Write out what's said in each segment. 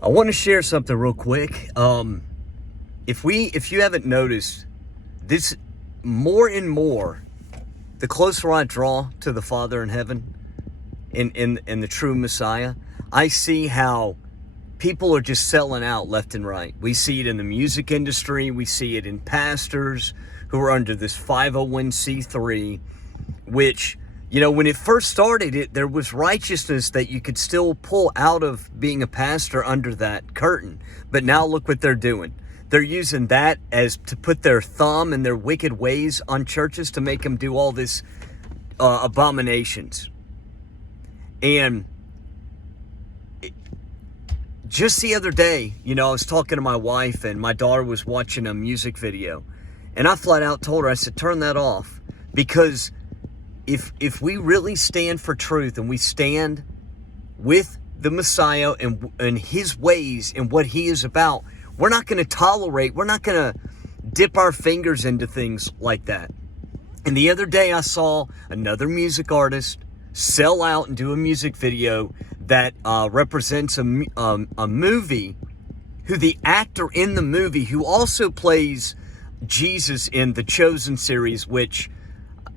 I want to share something real quick. If you haven't noticed, this more and more, the closer I draw to the Father in heaven, in the true Messiah, I see how people are just selling out left and right. We see it in the music industry. We see it in pastors who are under this 501c3, which, when it first started, there was righteousness that you could still pull out of being a pastor under that curtain. But now look what they're doing. They're using that as to put their thumb and their wicked ways on churches to make them do all this abominations. And just the other day, I was talking to my wife, and my daughter was watching a music video. And I flat out told her, I said, turn that off. Because if we really stand for truth and we stand with the Messiah and his ways and what he is about, we're not going to tolerate, we're not going to dip our fingers into things like that. And the other day I saw another music artist sell out and do a music video that represents a movie, who the actor in the movie, who also plays Jesus in the Chosen series, which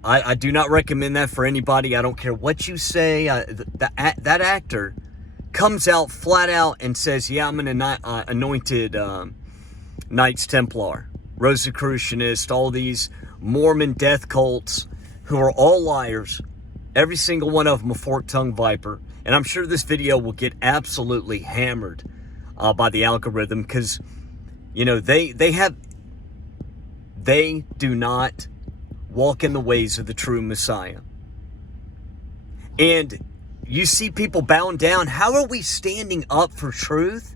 I do not recommend that for anybody. I don't care what you say. That actor comes out flat out and says, yeah, I'm an anointed Knights Templar, Rosicrucianist, all these Mormon death cults who are all liars. Every single one of them a fork-tongued viper. And I'm sure this video will get absolutely hammered by the algorithm because, they do not walk in the ways of the true Messiah. And you see people bowing down. How are we standing up for truth?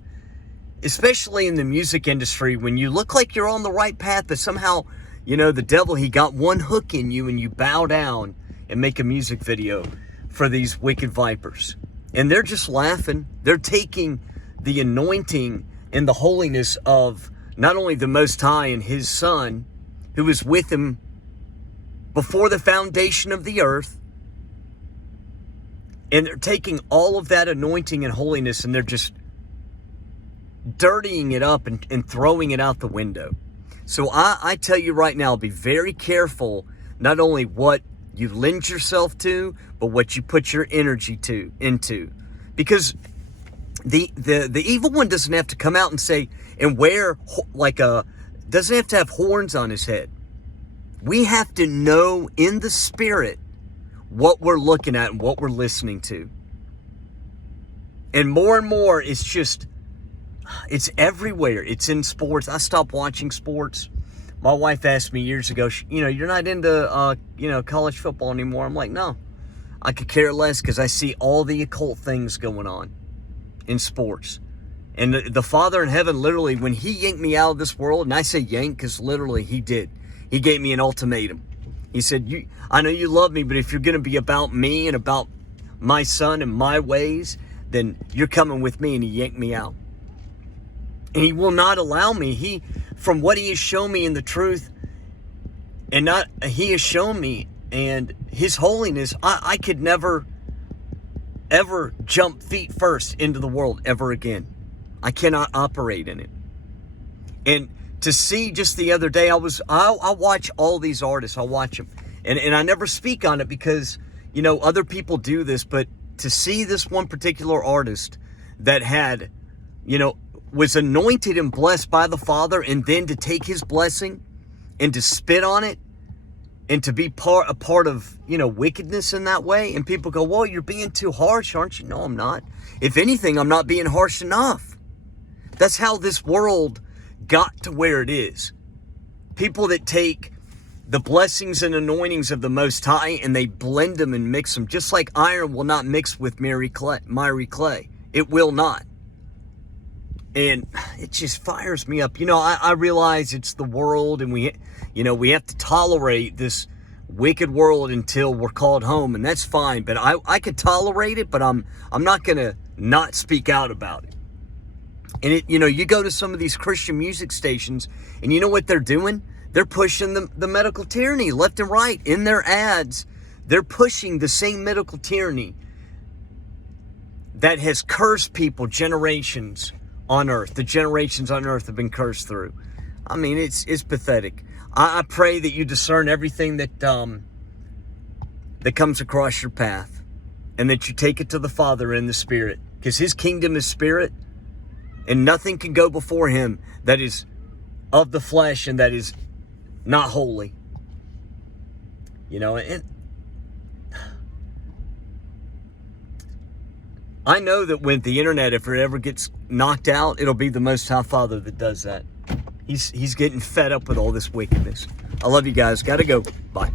Especially in the music industry, when you look like you're on the right path, but somehow, the devil, he got one hook in you and you bow down and make a music video for these wicked vipers. And they're just laughing. They're taking the anointing and the holiness of not only the Most High and his Son, who was with him before the foundation of the earth, and they're taking all of that anointing and holiness and they're just dirtying it up and throwing it out the window. So I tell you right now, be very careful, not only what you lend yourself to, but what you put your energy into. Because the evil one doesn't have to come out and say, and wear doesn't have to have horns on his head. We have to know in the spirit what we're looking at and what we're listening to. And more, it's everywhere. It's in sports. I stopped watching sports. My wife asked me years ago, you're not into, college football anymore. I'm like, no, I could care less because I see all the occult things going on in sports. And the Father in heaven, literally, when he yanked me out of this world, and I say yank because literally he did. He gave me an ultimatum. He said, I know you love me, but if you're going to be about me and about my Son and my ways, then you're coming with me. And he yanked me out. And he will not allow me. From what he has shown me in the truth, he has shown me and his holiness, I could never, ever jump feet first into the world ever again. I cannot operate in it. And to see just the other day, I watch all these artists. I watch them. And I never speak on it because, other people do this. But to see this one particular artist that had, was anointed and blessed by the Father, and then to take his blessing and to spit on it and to be a part of, wickedness in that way. And people go, well, you're being too harsh, aren't you? No, I'm not. If anything, I'm not being harsh enough. That's how this world got to where it is. People that take the blessings and anointings of the Most High and they blend them and mix them, just like iron will not mix with miry clay. It will not. And it just fires me up. I realize it's the world, and we have to tolerate this wicked world until we're called home, and that's fine. But I could tolerate it, but I'm not gonna not speak out about it. And you go to some of these Christian music stations, and you know what they're doing? They're pushing the medical tyranny left and right in their ads. They're pushing the same medical tyranny that has cursed people generations on earth. The generations on earth have been cursed through. I mean, it's pathetic. I pray that you discern everything that that comes across your path, and that you take it to the Father in the Spirit, because His kingdom is spirit, and nothing can go before Him that is of the flesh and that is not holy. You know, and I know that when the internet, if it ever gets knocked out, it'll be the Most High Father that does that. He's getting fed up with all this wickedness. I love you guys. Gotta go. Bye.